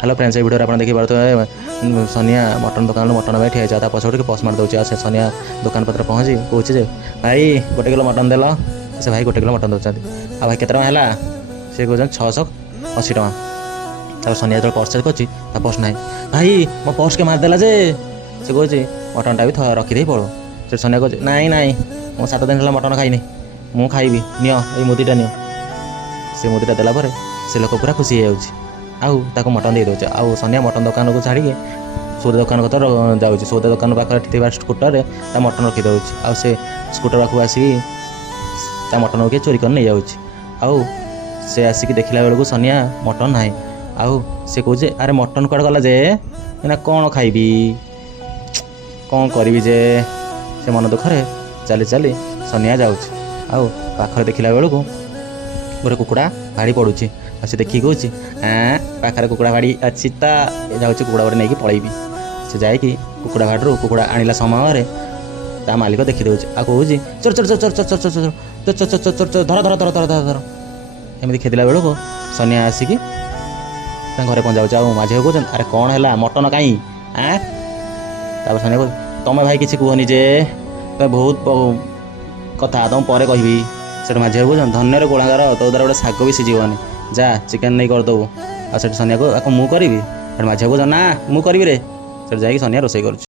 Hello friends ये video आप देखी पारे सोनिया मटन दुकान मटन भाई ठिया है पछे पस मार दूसरे से सोनिया दुकान पत्र पहुँची कौच जे भाई गोटे किलो मटन देल से भाई गोटे किलो मटन दौरान आ भाई केत है सी कौन 680 टका सोनिया जो परचेज कर पर्स ना भाई मो पर्स के मारदेला जे से कौच मटनटा भी रखिदे पड़ो से सोनिया कौच नाई नाई मो 7 दिन है मटन खाइनी मु खाइबी नियो ये मुदीटा नियो से मुदीटा देला से लोक पूरा खुशी हो आउ मटन दे दे आउ सोनिया मटन दुकान को छाड़ी सौदा दुकान को जाऊँ सौदा दुकान पाखे स्कूटर ता मटन रखी दे आउ से स्कूटर पाखु आसी मटन के चोरी कर नहीं जाऊँ आउ से आसिक देखला बेलू सोनिया मटन ना आउ से कहे अरे मटन कड़े गला जे ना कौन खाइबी कौन करी जे से मन दुखरे चली चली सोनिया जाऊँ आउ पाखरे देखला बेलू गोटे कुकुड़ा भाड़ी पड़ुची आ से देखिए कहे पाखे कुकुड़ा भाड़ी अच्छी तो जाऊँ कुकुड़ा गोटे नहीं पलैबी से जाकि कुकुड़ा भाड़ू कुकुड़ा आणला समय ता मालिक देखी दे आ कहे चोर चोर चोर चोर चोर चोर चोर चोर चोर चोर चोर धर धर धर धर धर धर एमती खेदिला बेलू सोनिया आसिक घरे पहुँचा माझे कहते अरे कौन है मटन कहीं सोनिया कह तुम भाई किसी कहनी जे तो बहुत कथा तुम पर कहबी से माझे कहते धन्यर गोलागार तो द्वारा गोटे शाग भी सीझीबनी जा चिकेन नहीं करदेबू आ सोनिया को मुझे करी माझे कहते ना मुझे करी रे सोनिया रोसे कर।